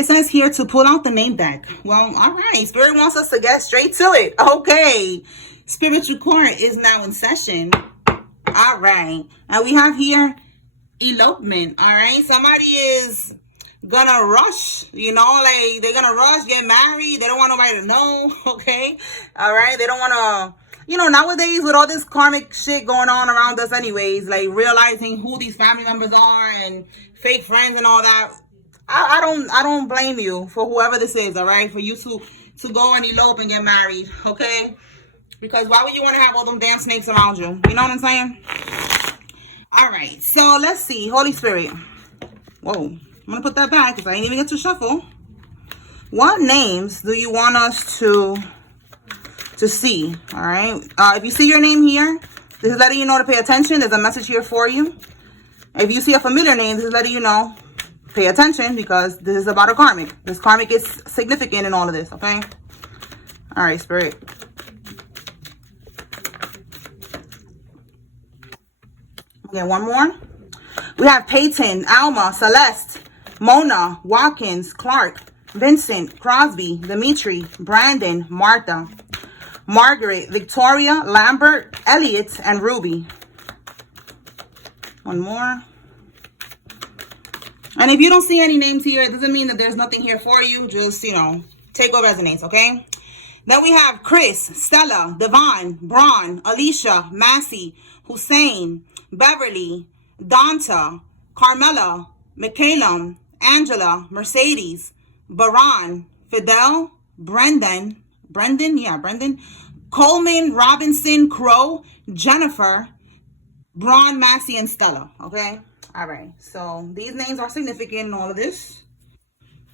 It says here to pull out the name deck. Well, all right. Spirit wants us to get straight to it. Okay. Spiritual court is now in session. All right. And we have here elopement. All right. Somebody is gonna rush, you know, like they're gonna rush, get married. They don't want nobody to know. Okay. All right. They don't want to, you know, nowadays with all this karmic shit going on around us anyways, like realizing who these family members are and fake friends and all that. I don't blame you for whoever this is, all right, for you to go and elope and get married, okay? Because why would you want to have all them damn snakes around you? You know what I'm saying? All right, so let's see. Holy Spirit. Whoa, I'm going to put that back because I didn't even get to shuffle. What names do you want us to see, all right? If you see your name here, this is letting you know to pay attention. There's a message here for you. If you see a familiar name, this is letting you know pay attention because this is about a karmic. This karmic is significant in all of this, okay? All right, Spirit. Okay, one more. We have Peyton, Alma, Celeste, Mona, Watkins, Clark, Vincent, Crosby, Dimitri, Brandon, Martha, Margaret, Victoria, Lambert, Elliot, and Ruby. One more. And if you don't see any names here, it doesn't mean that there's nothing here for you. Just, you know, take what resonates, okay? Then we have Chris, Stella, Devon, Braun, Alicia, Massey, Hussein, Beverly, Donta, Carmela, McCallum, Angela, Mercedes, Baran, Fidel, Brendan, Coleman, Robinson, Crow, Jennifer, Braun, Massey, and Stella, okay? All right, so these names are significant in all of this.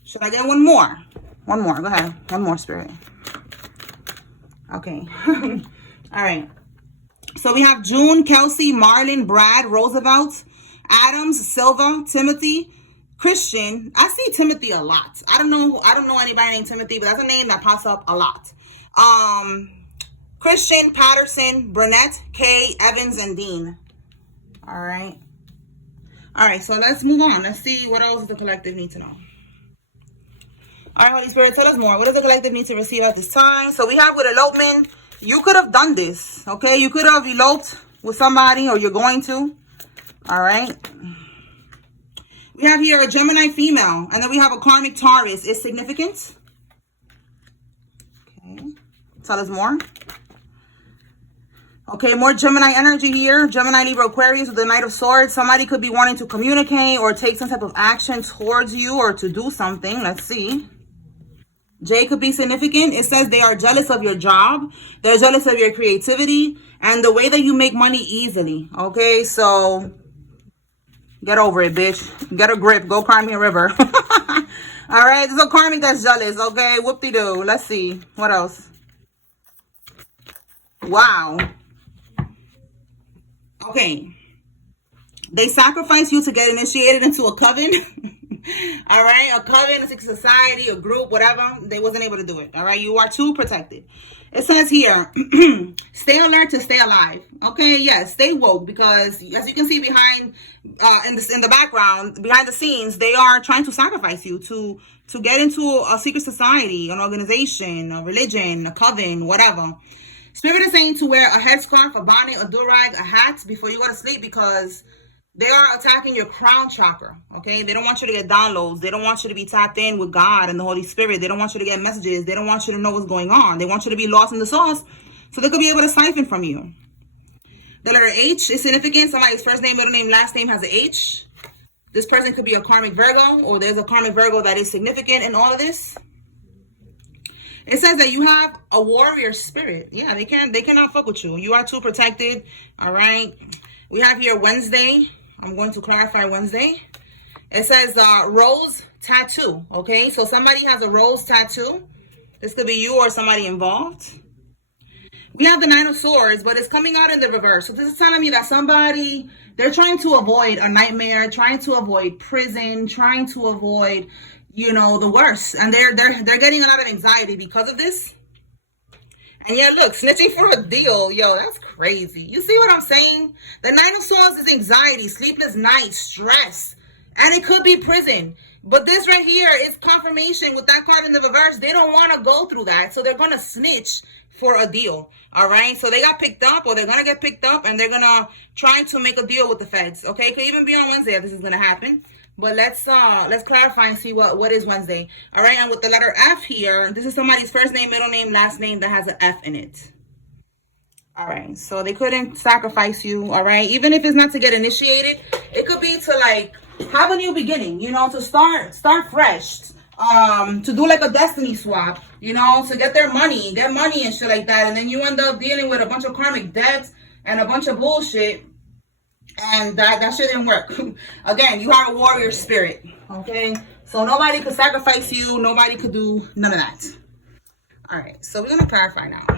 Should I get one more? One more, go ahead. One more, Spirit. Okay. All right. So we have June, Kelsey, Marlon, Brad, Roosevelt, Adams, Silva, Timothy, Christian. I see Timothy a lot. I don't know anybody named Timothy, but that's a name that pops up a lot. Christian, Patterson, Burnett, Kay, Evans, and Dean. All right. All right, so let's move on. Let's see what else the collective need to know. All right, Holy Spirit, tell us more. What does the collective need to receive at this time? So we have with elopement, you could have done this, okay? You could have eloped with somebody, or you're going to. All right. We have here a Gemini female, and then we have a karmic Taurus. Is significant? Okay. Tell us more. Okay, more Gemini energy here. Gemini, Libra, Aquarius with the Knight of Swords. Somebody could be wanting to communicate or take some type of action towards you or to do something. Let's see. J could be significant. It says they are jealous of your job. They're jealous of your creativity and the way that you make money easily. Okay, so get over it, bitch. Get a grip. Go cry me a river. All right, there's a karmic that's jealous. Okay, whoop-de-doo. Let's see. What else? Wow. Okay, they sacrifice you to get initiated into a coven. All right, a coven, a secret society, a group, whatever. They wasn't able to do it. All right, you are too protected. It says here, stay alert to stay alive. Okay, yes, stay woke, because as you can see behind, in the background, behind the scenes, they are trying to sacrifice you to get into a secret society, an organization, a religion, a coven, whatever. Spirit is saying to wear a headscarf, a bonnet, a do-rag, a hat before you go to sleep, because they are attacking your crown chakra, okay? They don't want you to get downloads. They don't want you to be tapped in with God and the Holy Spirit. They don't want you to get messages. They don't want you to know what's going on. They want you to be lost in the sauce so they could be able to siphon from you. The letter H is significant. Somebody's first name, middle name, last name has an H. This person could be a karmic Virgo, or there's a karmic Virgo that is significant in all of this. It says that you have a warrior spirit. Yeah, they cannot fuck with you. You are too protected. All right. We have here Wednesday. I'm going to clarify Wednesday. It says rose tattoo. Okay, so somebody has a rose tattoo. This could be you or somebody involved. We have the Nine of Swords, but it's coming out in the reverse. So this is telling me that somebody, they're trying to avoid a nightmare, trying to avoid prison, trying to avoid, you know, the worst. And they're getting a lot of anxiety because of this. And yeah, look, snitching for a deal. Yo, that's crazy. You see what I'm saying? The Nine of Swords is anxiety, sleepless nights, stress. And it could be prison. But this right here is confirmation with that card in the reverse. They don't want to go through that. So they're going to snitch for a deal. All right. So they got picked up, or they're going to get picked up, and they're going to try to make a deal with the feds. Okay. Could even be on Wednesday. This is going to happen. But let's clarify and see what is Wednesday. All right. And with the letter F here, this is somebody's first name, middle name, last name that has an F in it. All right. So they couldn't sacrifice you. All right. Even if it's not to get initiated, it could be to like have a new beginning, you know, to start fresh, to do like a destiny swap, you know, to get money and shit like that. And then you end up dealing with a bunch of karmic debts and a bunch of bullshit. And that shit didn't work. Again, you have a warrior spirit. Okay. So nobody could sacrifice you. Nobody could do none of that. All right. So we're going to clarify now. All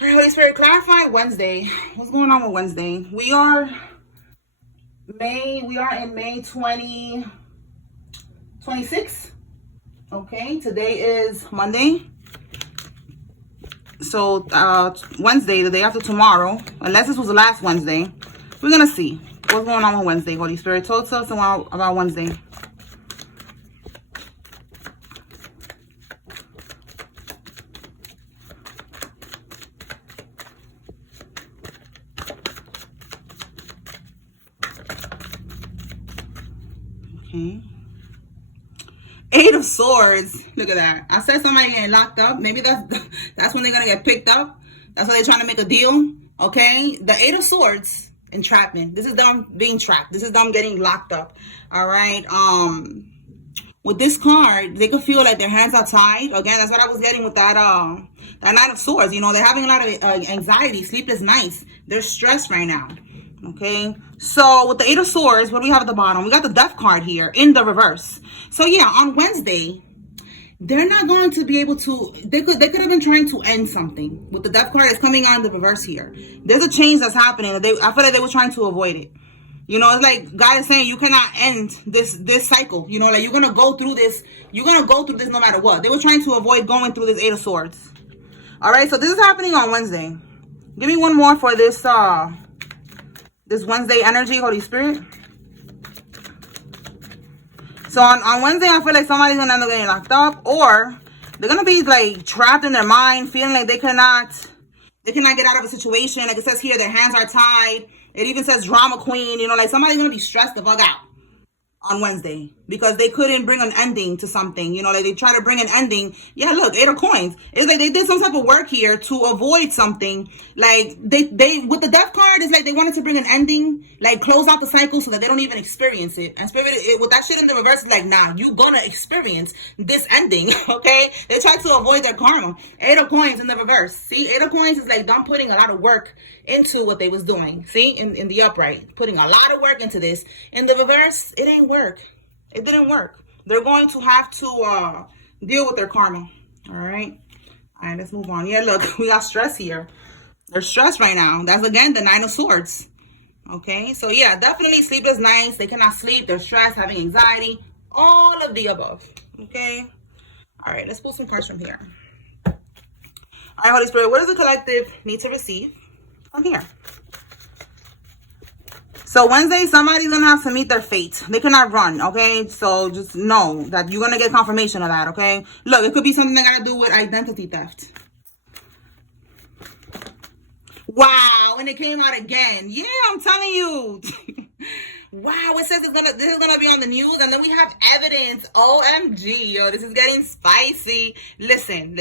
right, Holy Spirit, clarify Wednesday. What's going on with Wednesday? We are in May 2026. Okay, today is Monday. So Wednesday, the day after tomorrow, unless this was the last Wednesday, we're gonna see what's going on with Wednesday. Holy Spirit, told us about Wednesday. Okay. Eight of Swords. Look at that. I said somebody getting locked up. Maybe that's when they're gonna get picked up. That's why they're trying to make a deal. Okay. The Eight of Swords, entrapment. This is them being trapped. This is them getting locked up. All right. With this card, they could feel like their hands are tied. Again, that's what I was getting with that Knight of Swords. You know, they're having a lot of anxiety, sleepless nights. They're stressed right now. Okay, so with the Eight of Swords, what do we have at the bottom? We got the Death card here in the reverse. So yeah, on Wednesday, they're not going to be able to, they could have been trying to end something. With the Death card that's coming on the reverse here, there's a change that's happening. I feel like they were trying to avoid it. You know, it's like God is saying you cannot end this cycle. You know, like you're gonna go through this no matter what. They were trying to avoid going through this Eight of Swords. All right, so this is happening on Wednesday. Give me one more for this Wednesday energy, Holy Spirit. So on Wednesday, I feel like somebody's gonna end up getting locked up, or they're gonna be like trapped in their mind, feeling like they cannot get out of a situation. Like it says here, their hands are tied. It even says drama queen. You know, like somebody's gonna be stressed the fuck out on Wednesday because they couldn't bring an ending to something. You know, like they try to bring an ending. Yeah, look, Eight of Coins. It's like they did some type of work here to avoid something. Like they with the Death card, it's like they wanted to bring an ending, like close out the cycle so that they don't even experience it. And Spirit, with that shit in the reverse, it's like, nah, you gonna experience this ending. Okay, they try to avoid their karma. Eight of Coins in the reverse. See, Eight of Coins is like them putting a lot of work into what they was doing. See, in the upright, putting a lot of work into this. In the reverse, it ain't work. It didn't work. They're going to have to deal with their karma. All right, let's move on. Yeah, look, we got stress here. They're stressed right now. That's again the Nine of Swords. Okay, so yeah, definitely sleepless nights. They cannot sleep. They're stressed, having anxiety, all of the above. Okay, all right, let's pull some cards from here. All right, Holy Spirit, what does the collective need to receive from here? So Wednesday, somebody's gonna have to meet their fate. They cannot run, okay? So just know that you're gonna get confirmation of that, okay? Look, it could be something that got to do with identity theft. Wow, and it came out again. Yeah, I'm telling you. Wow, it says this is gonna be on the news, and then we have evidence. OMG, yo, this is getting spicy. Listen.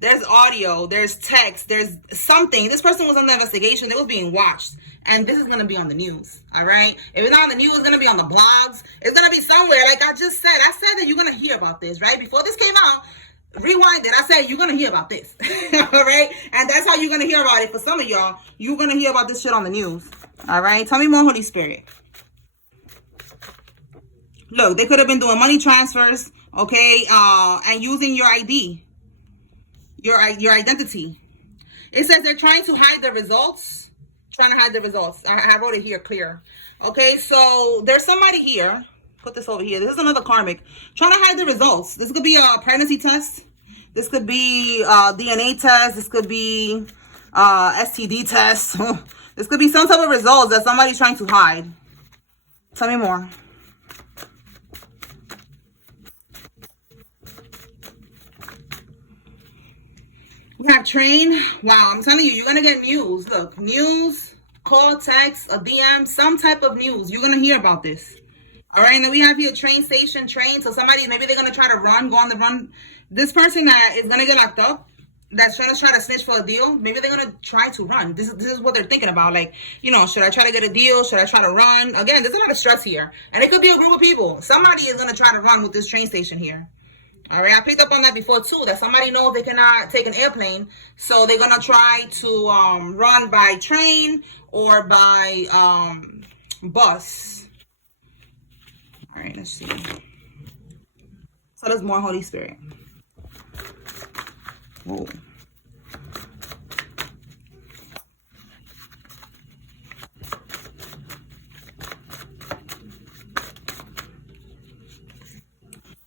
There's audio, there's text, there's something. This person was on the investigation. They was being watched, and this is gonna be on the news. All right. If it's not on the news, it's gonna be on the blogs. It's gonna be somewhere. Like I just said, I said that you're gonna hear about this, right? Before this came out. Rewind it. I said you're gonna hear about this. All right, and that's how you're gonna hear about it. For some of y'all, you're gonna hear about this shit on the news. All right, tell me more, Holy Spirit. Look, they could have been doing money transfers, okay, and using your ID, your identity. It says they're trying to hide the results. I wrote it here clear. Okay, so there's somebody here. Put this over here. This is another karmic trying to hide the results. This could be a pregnancy test. This could be a DNA test. This could be STD test. This could be some type of results that somebody's trying to hide. Tell me more. We have train. Wow, I'm telling you, you're gonna get news. Look, news, call, text, a DM, some type of news. You're gonna hear about this. All right, and then we have here train station, train. So somebody, maybe they're gonna try to run, go on the run. This person that is gonna get locked up, that's trying to snitch for a deal, maybe they're gonna try to run. This is what they're thinking about. Like, you know, should I try to get a deal? Should I try to run? Again, there's a lot of stress here, and it could be a group of people. Somebody is gonna try to run with this train station here. All right, I picked up on that before too, that somebody knows they cannot take an airplane, so they're gonna try to run by train or by bus. All right, let's see. So there's more Holy Spirit. Whoa.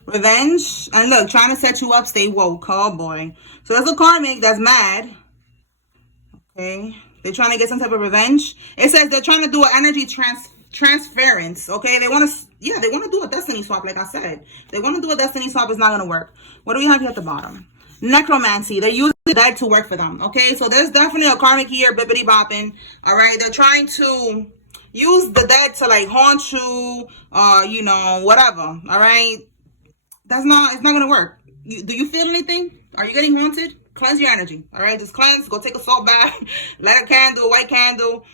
Revenge. And look, trying to set you up, stay woke. Oh boy. So there's a karmic that's mad. Okay. They're trying to get some type of revenge. It says they're trying to do an energy transference. Okay. They want to, yeah, they want to do a destiny swap, like I said. They want to do a destiny swap. It's not going to work. What do we have here at the bottom? Necromancy. They're using the dead to work for them. Okay. So there's definitely a karmic here, bippity bopping. All right. They're trying to use the dead to like haunt you, you know, whatever. All right. It's not going to work. Do you feel anything? Are you getting haunted? Cleanse your energy. All right, just cleanse. Go take a salt bath. Light a candle, white candle.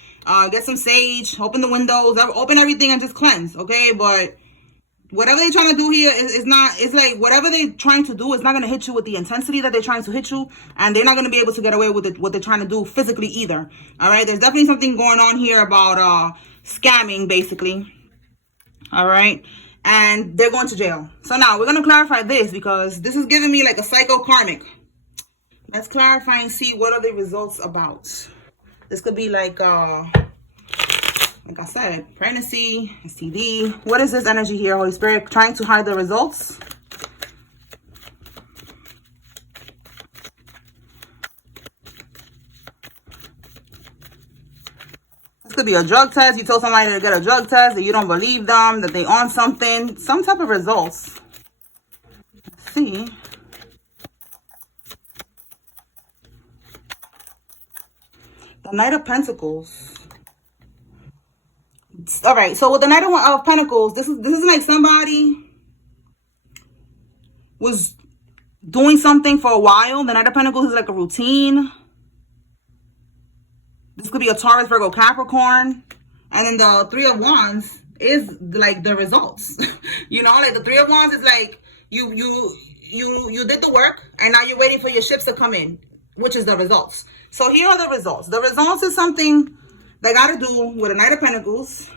Get some sage. Open the windows. Open everything and just cleanse. Okay, but whatever they're trying to do here is not. It's like whatever they're trying to do is not going to hit you with the intensity that they're trying to hit you, and they're not going to be able to get away with what they're trying to do physically either. All right, there's definitely something going on here about scamming, basically. All right. And they're going to jail. So now we're going to clarify this because this is giving me like a psycho karmic. Let's clarify and see what are the results about. This could be like I said, pregnancy, STD. What is this energy here, Holy Spirit? Trying to hide the results. Could be a drug test. You told somebody to get a drug test, that you don't believe them, that they on something, some type of results. Let's see. The Knight of Pentacles. All right, so with the Knight of Pentacles, this is like somebody was doing something for a while. The Knight of Pentacles is like a routine. This could be a Taurus, Virgo, Capricorn. And then the Three of Wands is like the results. You know, like the Three of Wands is like you did the work and now you're waiting for your ships to come in, which is the results. So here are the results. The results is something that got to do with a Knight of Pentacles.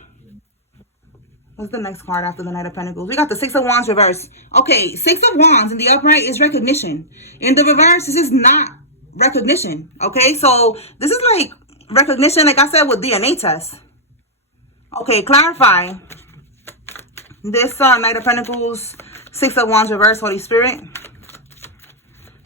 What's the next card after the Knight of Pentacles? We got the Six of Wands reverse. Okay, Six of Wands in the upright is recognition. In the reverse, this is not recognition. Okay, so this is like recognition, like I said, with DNA tests. Okay, clarify. This Knight of Pentacles, Six of Wands reverse, Holy Spirit.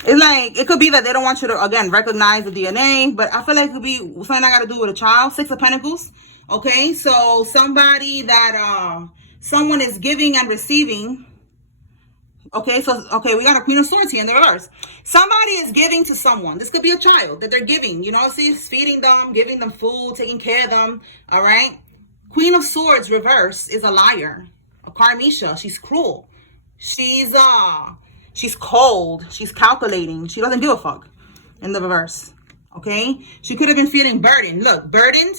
It's like, it could be that they don't want you to, again, recognize the DNA, but I feel like it could be something I got to do with a child. Six of Pentacles. Okay, so somebody that, someone is giving and receiving. Okay, so, okay, we got a Queen of Swords here in the reverse. Somebody is giving to someone. This could be a child that they're giving. You know, see, feeding them, giving them food, taking care of them. All right. Queen of Swords reverse is a liar. A Karmisha. She's cruel. She's cold. She's calculating. She doesn't give a fuck in the reverse. Okay. She could have been feeling burdened. Look, burdened.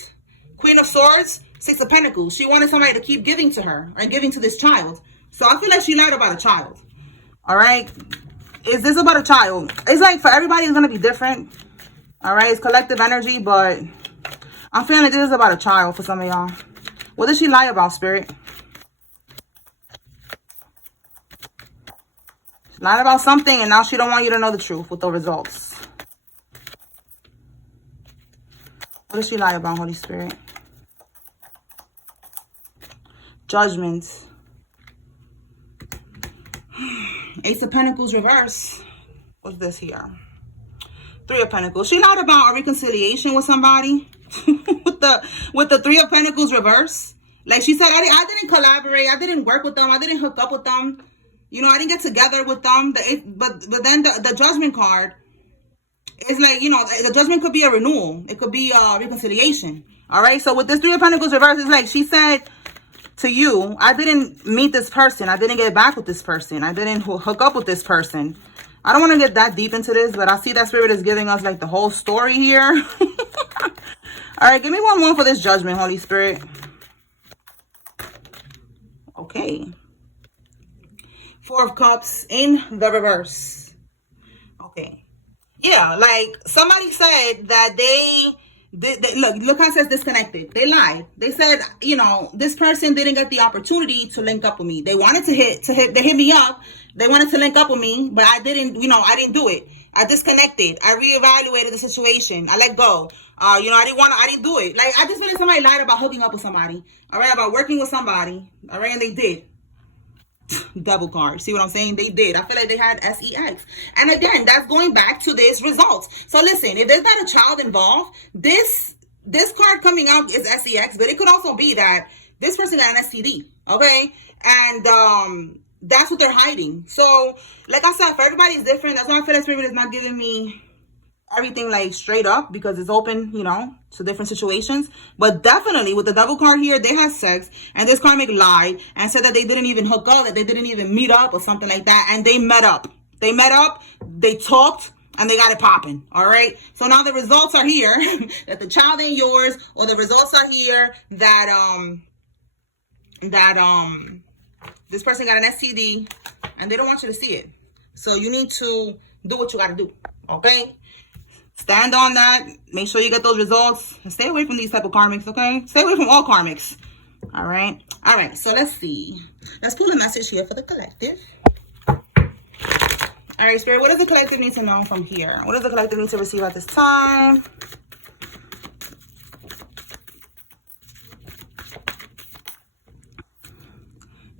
Queen of Swords, Six of Pentacles. She wanted somebody to keep giving to her and giving to this child. So I feel like she lied about a child. All right. Is this about a child? It's like for everybody, it's going to be different. All right. It's collective energy, but I'm feeling like this is about a child for some of y'all. What did she lie about, Spirit? She lied about something, and now she don't want you to know the truth with the results. What did she lie about, Holy Spirit? Judgment. Ace of Pentacles reverse. What's this here? Three of Pentacles. She lied about a reconciliation with somebody. with the Three of Pentacles reverse. Like she said, I didn't collaborate. I didn't work with them. I didn't hook up with them. You know, I didn't get together with them. But then the Judgment card It's like, you know, the judgment could be a renewal. It could be a reconciliation. All right. So with this Three of Pentacles reverse, it's like she said to you, I didn't meet this person. I didn't get back with this person. I didn't hook up with this person. I don't want to get that deep into this, but I see that Spirit is giving us like the whole story here. All right. Give me one more for this judgment, Holy Spirit. Okay. Four of Cups in the reverse. Okay. Yeah, like somebody said that they look how it says disconnected. They lied. They said, you know, this person didn't get the opportunity to link up with me. They wanted they hit me up. They wanted to link up with me, but I didn't, you know, I didn't do it. I disconnected. I reevaluated the situation. I let go. You know, I didn't do it. Like, I just feel like somebody lied about hooking up with somebody. All right, about working with somebody. All right, and they did. Double card. See what I'm saying? They did. I feel like they had SEX. And again, that's going back to this results. So listen, if there's not a child involved, this card coming out is SEX, but it could also be that this person got an STD. Okay? And that's what they're hiding. So, like I said, for everybody it's different. That's why I feel like Spirit is not giving me everything like straight up, because it's open, you know, to different situations. But definitely with the double card here, they had sex, and this karmic lied and said that they didn't even hook up, that they didn't even meet up or something like that. And they met up. They talked, and they got it popping. All right. So now the results are here that the child ain't yours, or the results are here that this person got an STD and they don't want you to see it. So you need to do what you got to do. Okay. Stand on that. Make sure you get those results. And stay away from these type of karmics, okay? Stay away from all karmics. All right? All right. So let's see. Let's pull a message here for the collective. All right, Spirit. What does the collective need to know from here? What does the collective need to receive at this time?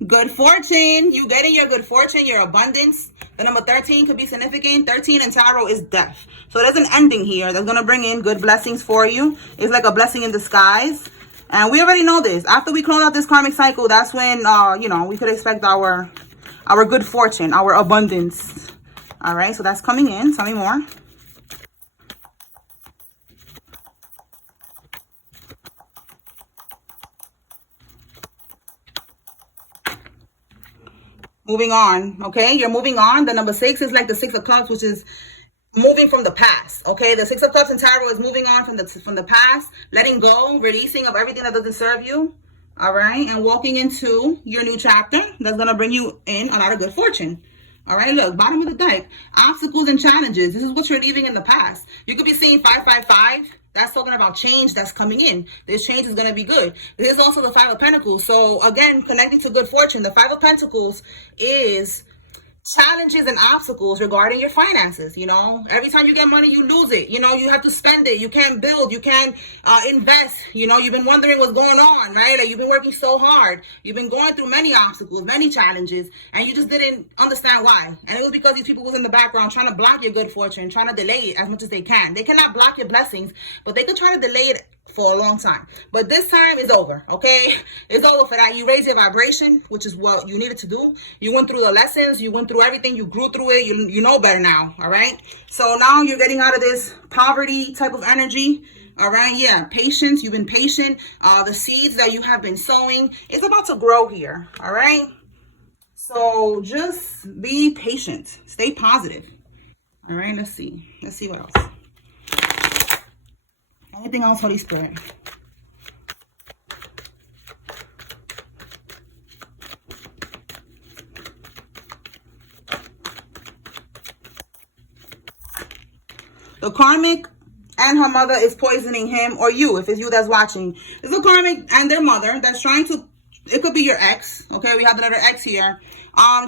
Good fortune. You getting your good fortune, your abundance. The number 13 could be significant. 13 in tarot is death. So there's an ending here that's going to bring in good blessings for you. It's like a blessing in disguise. And we already know this. After we close out this karmic cycle, that's when, you know, we could expect our good fortune, our abundance. All right. So that's coming in. Tell me more. Moving on, okay? You're moving on. The number 6 is like the 6 of Cups, which is moving from the past, okay? The 6 of Cups in tarot is moving on from the past, letting go, releasing of everything that doesn't serve you, all right? And walking into your new chapter that's going to bring you in a lot of good fortune. All right, look, bottom of the deck, obstacles and challenges. This is what you're leaving in the past. You could be seeing 555. That's talking about change that's coming in. This change is going to be good. There's also the 5 of Pentacles. So again, connecting to good fortune, the 5 of Pentacles is challenges and obstacles regarding your finances. You know, every time you get money, you lose it. You know, you have to spend it. You can't build. You can't invest. You know, you've been wondering what's going on, right? Like, you've been working so hard. You've been going through many obstacles, many challenges, and you just didn't understand why. And it was because these people was in the background trying to block your good fortune, trying to delay it as much as they can. They cannot block your blessings, but they could try to delay it for a long time. But this time is over, okay? It's over for that. You raised your vibration, which is what you needed to do. You went through the lessons. You went through everything. You grew through it. You know better now, all right? So now you're getting out of this poverty type of energy, all right? Yeah, patience. You've been patient. The seeds that you have been sowing, it's about to grow here, all right? So just be patient. Stay positive, all right? Let's see. Let's see what else. Anything else, Holy Spirit? The karmic and her mother is poisoning him, or you, if it's you that's watching. It's a karmic and their mother that's trying to, it could be your ex, okay? We have the letter X here.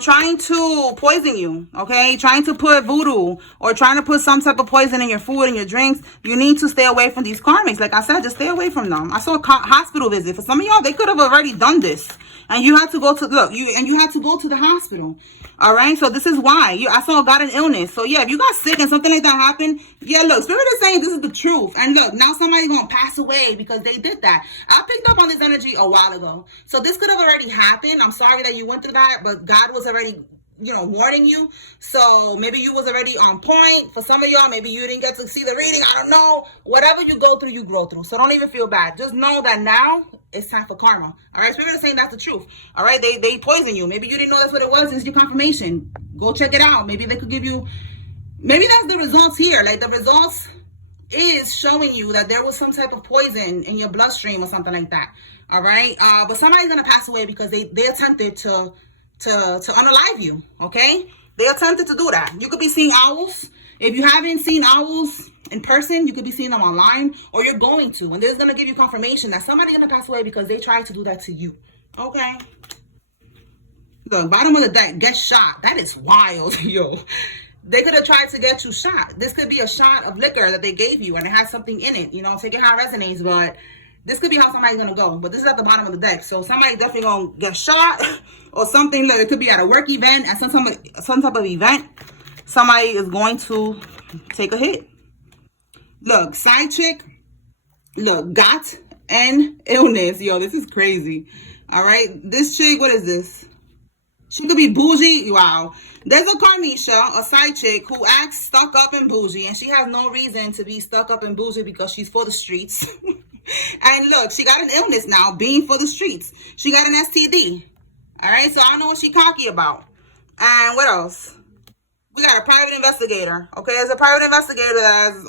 Trying to poison you, okay? Trying to put voodoo or trying to put some type of poison in your food and your drinks. You need to stay away from these karmics. Like I said, just stay away from them. I saw a hospital visit. For some of y'all, they could have already done this. And you had to go to, you had to go to the hospital. All right, so this is why. I saw got an illness. So yeah, if you got sick and something like that happened, yeah, look, Spirit is saying this is the truth. And look, now somebody's going to pass away because they did that. I picked up on this energy a while ago. So this could have already happened. I'm sorry that you went through that, but God was already, you know, warning you. So maybe you was already on point. For some of y'all, maybe you didn't get to see the reading. I don't know. Whatever you go through, you grow through. So don't even feel bad. Just know that now it's time for karma. All right, Spirit is saying that's the truth. All right, they poison you. Maybe you didn't know that's what it was. It's your confirmation. Go check it out. Maybe they could give you, maybe that's the results here. Like the results is showing you that there was some type of poison in your bloodstream or something like that. All right, but somebody's gonna pass away because they attempted to unalive you. Okay, they attempted to do that. You could be seeing owls. If you haven't seen owls in person, you could be seeing them online, or you're going to, and this is gonna give you confirmation that somebody's gonna pass away because they tried to do that to you. Okay. The bottom of the deck, get shot. That is wild, yo. They could have tried to get you shot. This could be a shot of liquor that they gave you and it has something in it. You know, take it how it resonates, but this could be how somebody's going to go. But this is at the bottom of the deck. So somebody's definitely going to get shot or something. Look, it could be at a work event, at some type of event. Somebody is going to take a hit. Look, side chick. Look, got an illness. Yo, this is crazy. All right. This chick, what is this? She could be bougie. Wow. There's a Karmisha, a side chick, who acts stuck up and bougie. And she has no reason to be stuck up and bougie because she's for the streets. And look, she got an illness now, being for the streets. She got an STD. All right, so I don't know what she cocky about. And what else? We got a private investigator. Okay, there's a private investigator that's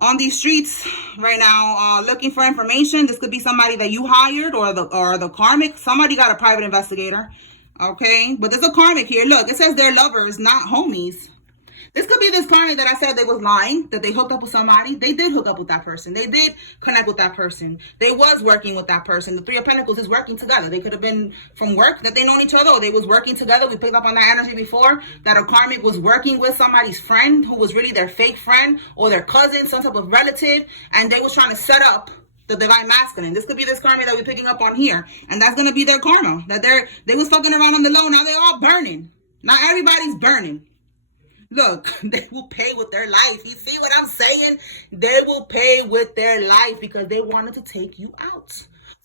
on these streets right now, looking for information. This could be somebody that you hired or the karmic. Somebody got a private investigator. Okay, but there's a karmic here. Look, it says they're lovers, not homies. This could be this karmic that I said they was lying, that they hooked up with somebody. They did hook up with that person. They did connect with that person. They was working with that person. The Three of Pentacles is working together. They could have been from work that they known each other, or they was working together. We picked up on that energy before, that a karmic was working with somebody's friend who was really their fake friend or their cousin, some type of relative, and they was trying to set up the divine masculine. This could be this karma that we're picking up on here, and that's gonna be their karma. That they was fucking around on the low. Now they're all burning. Now everybody's burning. Look, they will pay with their life. You see what I'm saying? They will pay with their life because they wanted to take you out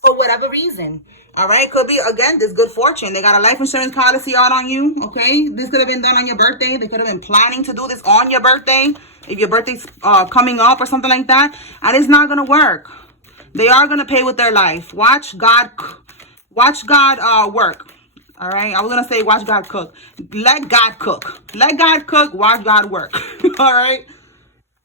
for whatever reason. All right, could be again this good fortune. They got a life insurance policy out on you. Okay, this could have been done on your birthday. They could have been planning to do this on your birthday, if your birthday's coming up or something like that, and it's not gonna work. They are going to pay with their life. Watch God work. All right. I was going to say watch God cook. Let God cook. Let God cook. Watch God work. All right.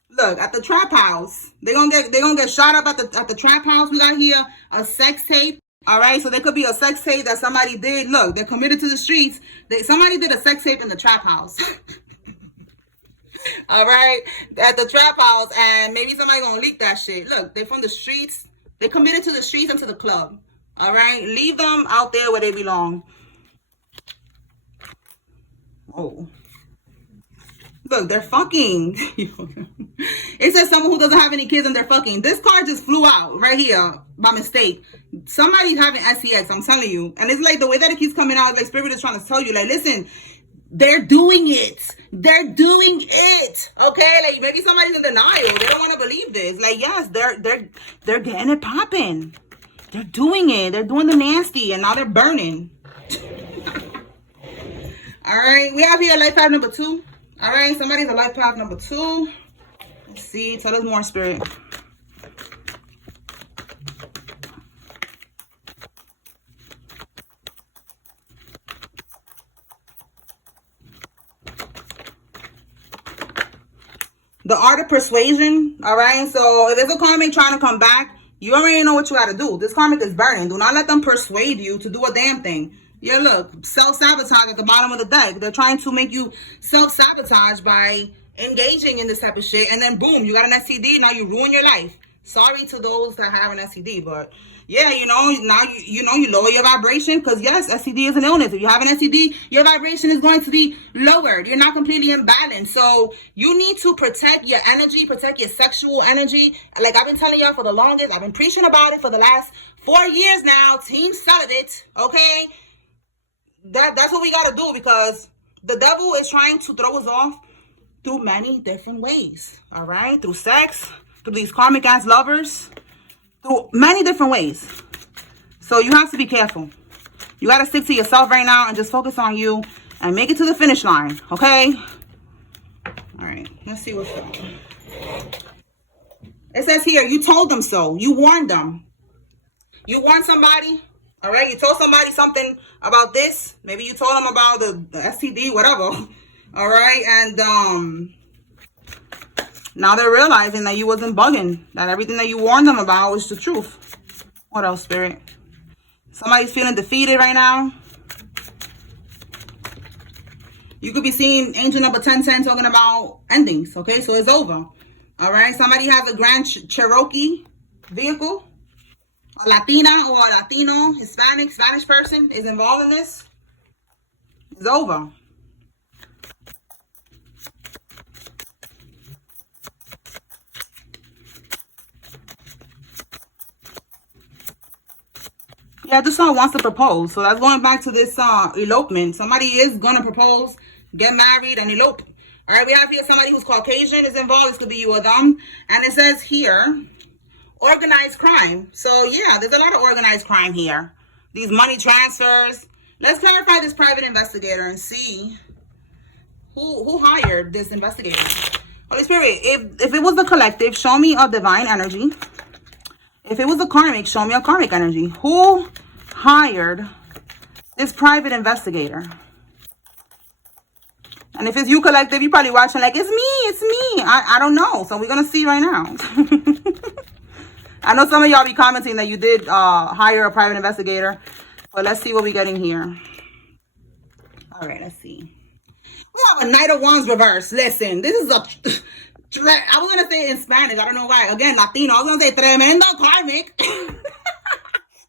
Look, at the trap house, they're going to get shot up at the trap house. We got here a sex tape. All right. So there could be a sex tape that somebody did. Look, they're committed to the streets. Somebody did a sex tape in the trap house. All right. At the trap house, and maybe somebody going to leak that shit. Look, they're from the streets. They committed to the streets and to the club. All right? Leave them out there where they belong. Oh. Look, they're fucking. It says someone who doesn't have any kids and they're fucking. This card just flew out right here by mistake. Somebody's having SEX, I'm telling you. And it's like the way that it keeps coming out, like Spirit is trying to tell you, like, listen, they're doing it. They're doing it. Okay, like maybe somebody's in denial. They don't want to believe this. Like, yes, they're getting it popping. They're doing it. They're doing the nasty, and now they're burning. All right, we have here life path number 2. All right, somebody's a life path number 2. Let's see. Tell us more, Spirit. The art of persuasion. All right. So if there's a karmic trying to come back, you already know what you got to do. This karmic is burning. Do not let them persuade you to do a damn thing. Yeah, look, self-sabotage at the bottom of the deck. They're trying to make you self-sabotage by engaging in this type of shit. And then boom, you got an STD. Now you ruin your life. Sorry to those that have an STD, but yeah, you know, now you lower your vibration, because yes, STD is an illness. If you have an STD, your vibration is going to be lowered. You're not completely imbalanced. So you need to protect your energy, protect your sexual energy. Like I've been telling y'all for the longest, I've been preaching about it for the last 4 years now. Team celibate, okay? That's what we got to do, because the devil is trying to throw us off through many different ways, all right? Through sex, through these karmic ass lovers, through many different ways. So you have to be careful. You got to stick to yourself right now and just focus on you and make it to the finish line, okay? All right, let's see what's up. It says here, you told them so. You warned them. You warned somebody, all right? You told somebody something about this. Maybe you told them about the STD, whatever, all right? And now they're realizing that you wasn't bugging, that everything that you warned them about was the truth. What else, Spirit? Somebody's feeling defeated right now. You could be seeing angel number 1010 talking about endings, okay? So it's over, all right? Somebody has a Grand Cherokee vehicle. A Latina or a Latino, Hispanic, Spanish person is involved in this. It's over. Yeah, this one wants to propose. So that's going back to this elopement. Somebody is going to propose, get married, and elope. All right, we have here somebody who's Caucasian is involved. This could be you or them. And it says here, organized crime. So, yeah, there's a lot of organized crime here. These money transfers. Let's clarify this private investigator and see who hired this investigator. Holy Spirit, if it was the collective, show me a divine energy. If it was a karmic, show me a karmic energy. Who hired this private investigator? And if it's you collective, you're probably watching like, it's me. I don't know. So we're going to see right now. I know some of y'all be commenting that you did hire a private investigator. But let's see what we're getting here. All right, let's see. We have a Knight of Wands reverse. Listen, this is a... I was going to say it in Spanish. I don't know why. Again, Latino. I was going to say tremendo karmic.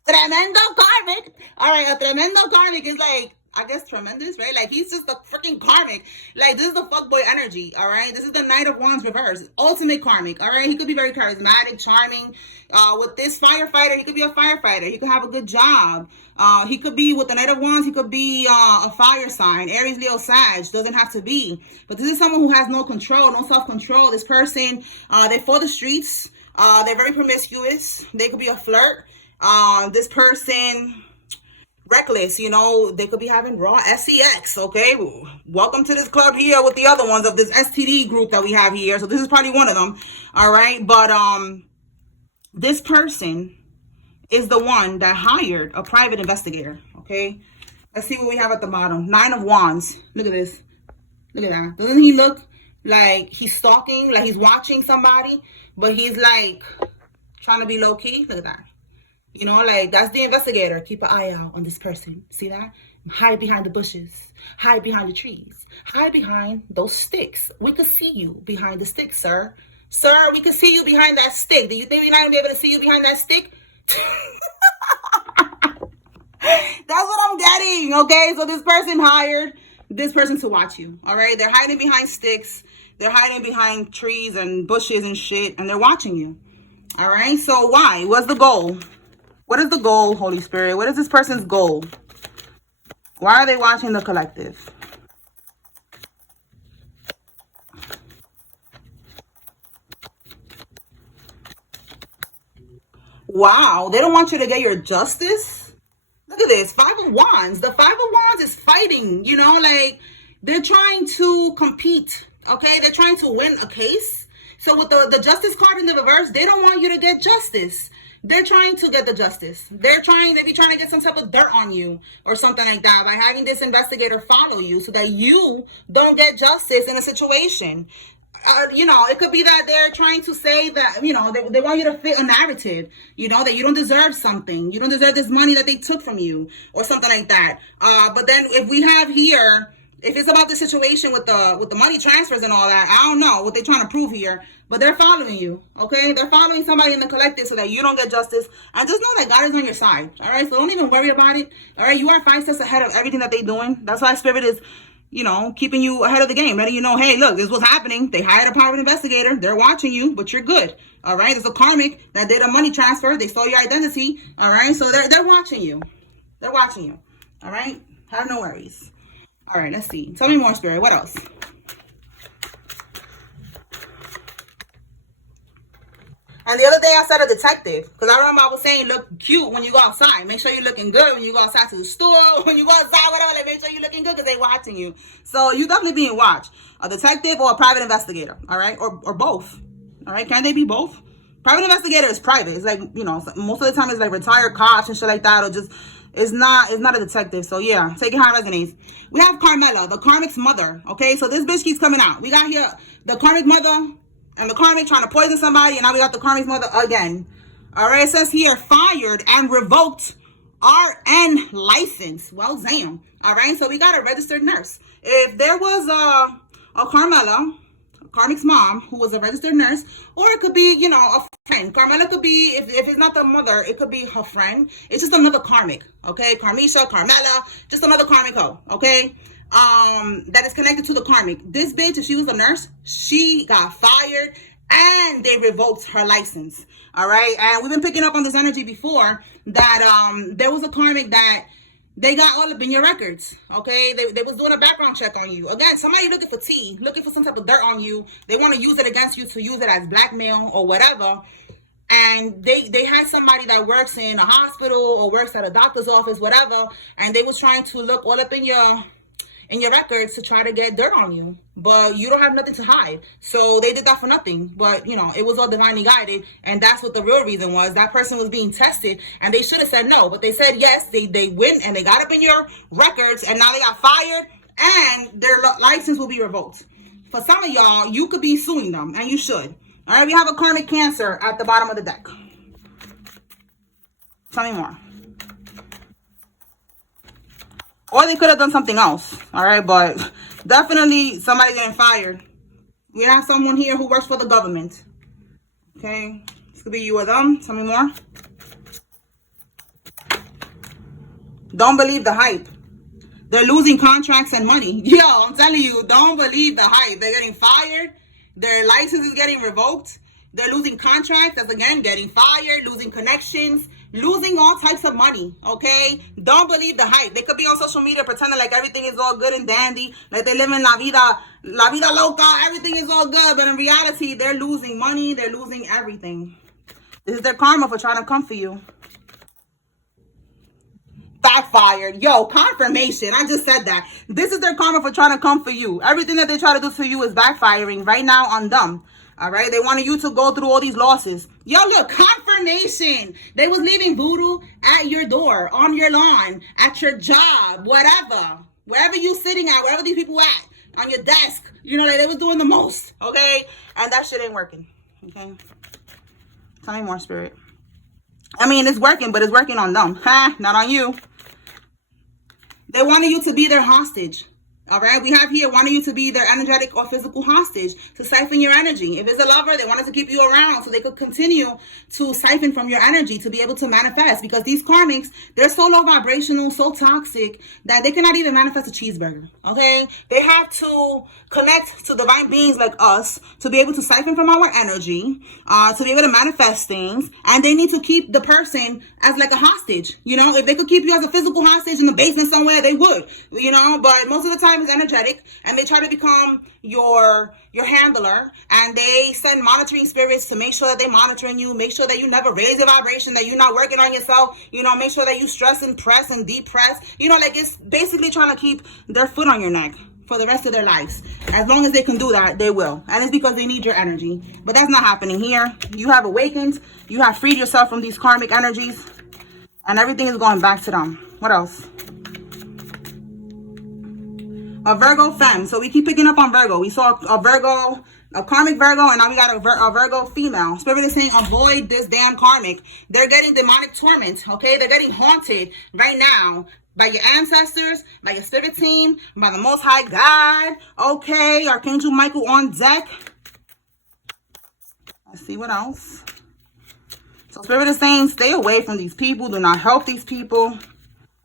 Tremendo karmic. All right, a tremendo karmic is like, I guess tremendous, right? Like, he's just a freaking karmic. Like, this is the fuckboy energy, all right? This is the Knight of Wands reverse. Ultimate karmic, all right? He could be very charismatic, charming. With this firefighter, he could be a firefighter. He could have a good job. He could be, with the Knight of Wands, he could be a fire sign. Aries, Leo, Sag. Doesn't have to be. But this is someone who has no control, no self-control. This person, they're for the streets. They're very promiscuous. They could be a flirt. This person... reckless, you know, they could be having raw sex, okay? Welcome to this club here with the other ones of this STD group that we have here. So this is probably one of them, all right? But this person is the one that hired a private investigator, okay? Let's see what we have at the bottom. 9 of Wands. Look at this. Look at that. Doesn't he look like he's stalking, like he's watching somebody, but he's like trying to be low-key? Look at that. You know, like, that's the investigator. Keep an eye out on this person. See that? Hide behind the bushes. Hide behind the trees. Hide behind those sticks. We could see you behind the stick, sir. Sir, we could see you behind that stick. Do you think we're not going to be able to see you behind that stick? That's what I'm getting, okay? So this person hired this person to watch you, all right? They're hiding behind sticks. They're hiding behind trees and bushes and shit, and they're watching you, all right? So why? What's the goal? What is the goal, Holy Spirit? What is this person's goal? Why are they watching the collective? Wow, they don't want you to get your justice? Look at this, 5 of Wands. The 5 of Wands is fighting, you know, like they're trying to compete, okay? They're trying to win a case. So with the justice card in the reverse, they don't want you to get justice. They're trying to get the justice. They're maybe trying to get some type of dirt on you or something like that by having this investigator follow you so that you don't get justice in a situation. You know, it could be that they're trying to say that, you know, they want you to fit a narrative, you know, that you don't deserve something. You don't deserve this money that they took from you or something like that. But then if we have here, if it's about the situation with the money transfers and all that, I don't know what they're trying to prove here. But they're following you, okay? They're following somebody in the collective so that you don't get justice. And just know that God is on your side, all right? So don't even worry about it, all right? You are 5 steps ahead of everything that they're doing. That's why Spirit is, you know, keeping you ahead of the game, letting you know, hey, look, this is what's happening. They hired a private investigator. They're watching you, but you're good, all right? There's a karmic that did a money transfer. They stole your identity, all right? So they're watching you. They're watching you, all right? Have no worries. All right, let's see. Tell me more, Spirit. What else? And the other day I said a detective, because I remember I was saying look cute when you go outside. Make sure you're looking good when you go outside to the store, when you go outside, whatever. Like, make sure you're looking good because they're watching you. So you definitely being watched. A detective or a private investigator, all right? Or both, all right? Can they be both? Private investigator is private. It's like, you know, most of the time it's like retired cops and shit like that, or just, it's not a detective. So yeah, take it how it resonates. We have Carmela, the Karmic's mother, okay? So this bitch keeps coming out. We got here the Karmic mother and the Karmic trying to poison somebody, and now we got the Karmic's mother again. All right, it says here, fired and revoked RN license. Well, damn. All right, so we got a registered nurse. If there was a Carmela, Karmic's mom, who was a registered nurse, or it could be, you know, a friend. Carmela could be, if it's not the mother, it could be her friend. It's just another Karmic, okay? Carmisha, Carmela, just another Karmic hoe, okay? That is connected to the Karmic. This bitch, if she was a nurse, she got fired and they revoked her license, all right? And we've been picking up on this energy before that there was a Karmic that they got all up in your records, okay? They was doing a background check on you. Again, somebody looking for tea, looking for some type of dirt on you. They want to use it against you, to use it as blackmail or whatever. And they had somebody that works in a hospital or works at a doctor's office, whatever, and they was trying to look all up in your records to try to get dirt on you, but you don't have nothing to hide. So they did that for nothing. But you know, it was all divinely guided, and that's what the real reason was. That person was being tested, and they should have said no, but they said yes. They went and they got up in your records, and now they got fired, and their license will be revoked. For some of y'all, you could be suing them, and you should. All right, we have a Karmic Cancer at the bottom of the deck. Tell me more. Or they could have done something else, all right? But definitely somebody getting fired. We have someone here who works for the government, okay? This could be you or them. Tell me more. Don't believe the hype. They're losing contracts and money. Yo, I'm telling you, don't believe the hype. They're getting fired. Their license is getting revoked. They're losing contracts. That's, again, getting fired, losing connections, losing all types of money, okay? Don't believe the hype. They could be on social media pretending like everything is all good and dandy, like they live in la vida loca, everything is all good, but in reality, they're losing money, they're losing everything. This is their karma for trying to come for you. Backfired. Yo, confirmation. I just said that. This is their karma for trying to come for you. Everything that they try to do to you is backfiring right now on them. All right, they wanted you to go through all these losses. Yo, look, confirmation. They was leaving voodoo at your door, on your lawn, at your job, whatever. Wherever you sitting at, wherever these people at, on your desk. You know, like they was doing the most, okay? And that shit ain't working, okay? Tell me more, Spirit. I mean, it's working, but it's working on them. Ha, not on you. They wanted you to be their hostage. All right, we have here wanting you to be their energetic or physical hostage to siphon your energy. If it's a lover, they wanted to keep you around so they could continue to siphon from your energy to be able to manifest. Because these karmics, they're so low vibrational, so toxic that they cannot even manifest a cheeseburger. Okay, they have to connect to divine beings like us to be able to siphon from our energy, to be able to manifest things, and they need to keep the person as like a hostage. You know, if they could keep you as a physical hostage in the basement somewhere, they would. You know, but most of the time is energetic, and they try to become your handler, and they send monitoring spirits to make sure that they're monitoring you, make sure that you never raise your vibration, that you're not working on yourself, you know, make sure that you stress and press and depress, you know, like it's basically trying to keep their foot on your neck for the rest of their lives. As long as they can do that, they will, and it's because they need your energy. But that's not happening here. You have awakened, you have freed yourself from these karmic energies, and everything is going back to them. What else? A Virgo femme. So we keep picking up on Virgo. We saw a Virgo, a karmic Virgo, and now we got a Virgo female. Spirit is saying avoid this damn karmic. They're getting demonic torment, okay? They're getting haunted right now by your ancestors, by your spirit team, by the Most High God, okay? Archangel Michael on deck. Let's see what else. So Spirit is saying stay away from these people. Do not help these people.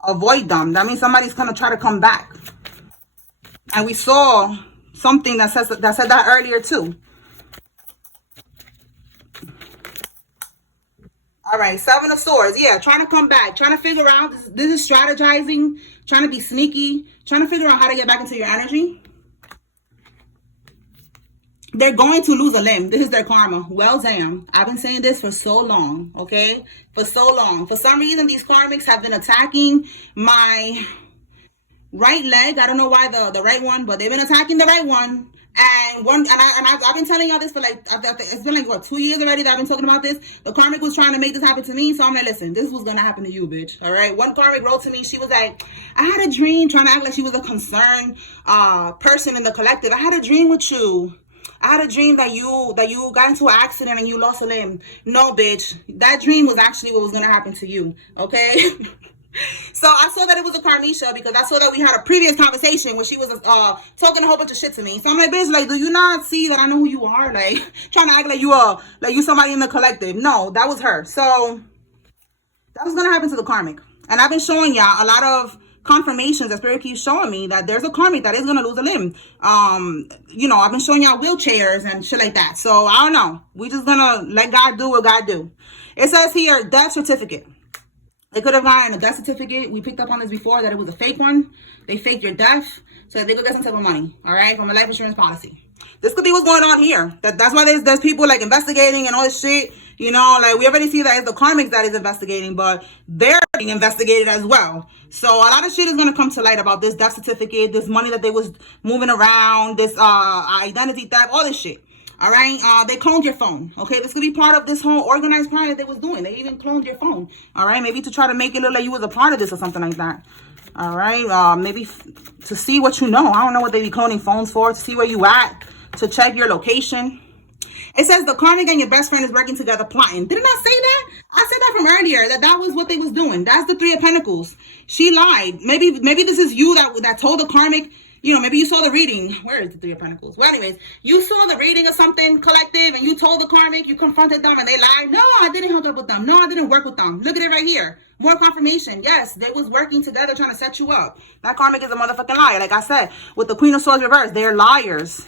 Avoid them. That means somebody's going to try to come back. And we saw something that said that earlier too. All right, Seven of Swords. Yeah, trying to come back, trying to figure out. This is strategizing, trying to be sneaky, trying to figure out how to get back into your energy. they're going to lose a limb. This is their karma. Well, damn. I've been saying this for so long, okay? For so long. For some reason, these karmics have been attacking my right leg. I don't know why the right one, but they've been attacking the right one. And I've been telling y'all this for like, it's been like, what, 2 years already that I've been talking about this. The karmic was trying to make this happen to me. So I'm like, listen, this was going to happen to you, bitch. All right. One karmic wrote to me. She was like, I had a dream, trying to act like she was a concerned person in the collective. I had a dream with you. I had a dream that you got into an accident and you lost a limb. No, bitch. That dream was actually what was going to happen to you. Okay. So I saw that it was a Karmisha because I saw that we had a previous conversation where she was talking a whole bunch of shit to me. So I'm like, bitch, like, do you not see that I know who you are? Like, trying to act like you somebody in the collective. No, that was her. So that was gonna happen to the karmic. And I've been showing y'all a lot of confirmations that Spirit keeps showing me that there's a karmic that is gonna lose a limb. You know, I've been showing y'all wheelchairs and shit like that. So I don't know. We just gonna let God do what God do. It says here, death certificate. They could have gotten a death certificate. We picked up on this before that it was a fake one. They faked your death so that they could get some type of money, all right, from a life insurance policy. This could be what's going on here. That's why there's people like investigating and all this shit. You know, like we already see that it's the karmics that is investigating, but they're being investigated as well. So a lot of shit is going to come to light about this death certificate, this money that they was moving around, this identity theft, all this shit. All right. They cloned your phone. Okay. This could be part of this whole organized crime that they was doing. They even cloned your phone. All right. Maybe to try to make it look like you was a part of this or something like that. All right. Maybe to see what you know. I don't know what they be cloning phones for. To see where you at. To check your location. It says the karmic and your best friend is working together plotting. Didn't I say that? I said that from earlier. That was what they was doing. That's the Three of Pentacles. She lied. Maybe this is you that told the karmic. You know, maybe you saw the reading. Where is the Three of Pentacles? Well, anyways, you saw the reading of something collective and you told the karmic, you confronted them and they lied. No, I didn't hook up with them. No, I didn't work with them. Look at it right here. More confirmation. Yes, they was working together trying to set you up. That karmic is a motherfucking liar. Like I said, with the Queen of Swords reversed, they're liars.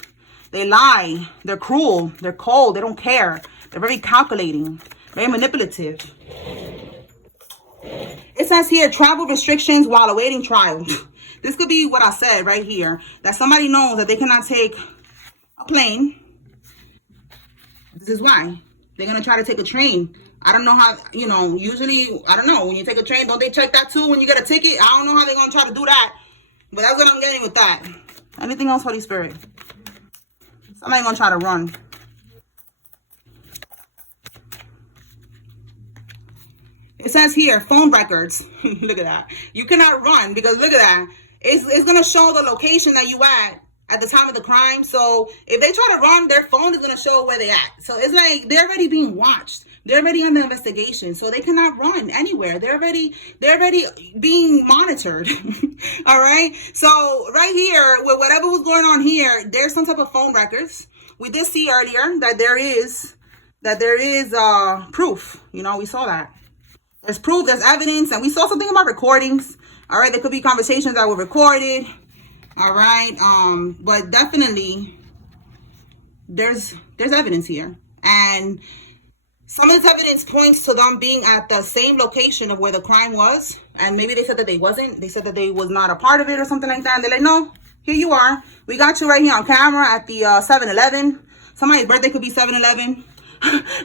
They lie. They're cruel. They're cold. They don't care. They're very calculating. Very manipulative. It says here, travel restrictions while awaiting trial. This could be what I said right here. That somebody knows that they cannot take a plane. This is why. They're going to try to take a train. I don't know how, you know, usually, I don't know. When you take a train, don't they check that too when you get a ticket? I don't know how they're going to try to do that. But that's what I'm getting with that. Anything else, Holy Spirit? Somebody going to try to run. It says here, phone records. Look at that. You cannot run because look at that. It's going to show the location that you at the time of the crime. So if they try to run, their phone is going to show where they at. So it's like they're already being watched. They're already under investigation. So they cannot run anywhere. They're already being monitored. All right. So right here, with whatever was going on here, there's some type of phone records. We did see earlier that there is proof. You know, we saw that. There's proof, there's evidence, and we saw something about recordings. All right, there could be conversations that were recorded. All right, but definitely there's evidence here, and some of this evidence points to them being at the same location of where the crime was, and maybe they said that they wasn't. They said that they was not a part of it or something like that. And they're like, no, here you are. We got you right here on camera at the 7-Eleven. Somebody's birthday could be 7-Eleven.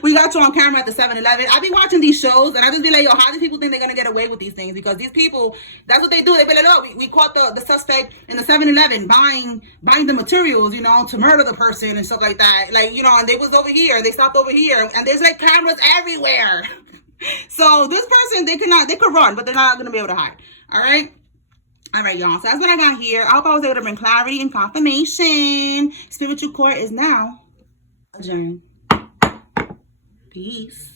We got you on camera at the 7-Eleven. I be watching these shows and I just be like, yo, how do people think they're gonna get away with these things? Because these people, that's what they do. They be like, oh, we caught the suspect in the 7-Eleven buying the materials, you know, to murder the person and stuff like that. Like, you know, and they was over here, they stopped over here, and there's like cameras everywhere. So this person, they could run, but they're not gonna be able to hide. All right, y'all. So that's what I got here. I hope I was able to bring clarity and confirmation. Spiritual court is now adjourned. Peace.